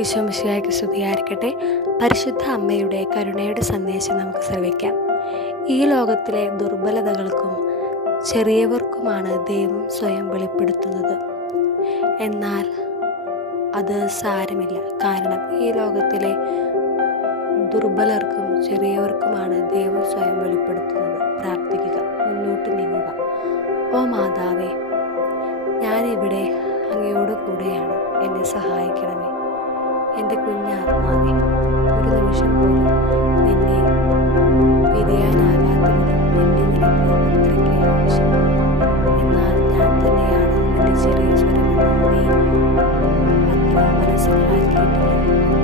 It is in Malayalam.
ഈശോ മിശിഹായ്ക്ക് സ്തുതിയായിരിക്കട്ടെ. പരിശുദ്ധ അമ്മയുടെ കരുണയുടെ സന്ദേശം നമുക്ക് ശ്രവിക്കാം. ഈ ലോകത്തിലെ ദുർബലതകൾക്കും ചെറിയവർക്കുമാണ് ദൈവം സ്വയം വെളിപ്പെടുത്തുന്നത്. എന്നാൽ അത് സാരമില്ല, കാരണം ഈ ലോകത്തിലെ ദുർബലർക്കും ചെറിയവർക്കുമാണ് ദൈവം സ്വയം വെളിപ്പെടുത്തുന്നത്. പ്രാർത്ഥിക്കുക, മുന്നോട്ട് നീങ്ങുക. ഓ മാതാവേ, ഞാനിവിടെ അങ്ങയോട് കൂടെയാണ്, എന്നെ സഹായിക്കണമേ. എൻ്റെ കുഞ്ഞാത്മാവേ, ഒരു നിമിഷം പോലും നിന്നെ പിരിയാനാകാത്ത വിധം എൻ്റെ നിനക്ക് അത്രയ്ക്ക് ആവശ്യമാണ്. എന്നാൽ ഞാൻ തന്നെയാണ് നിന്റെ ചെറിയ സ്വരമെന്ന് നീ അത്ര മനസ്സിലാക്കിയിട്ടില്ല.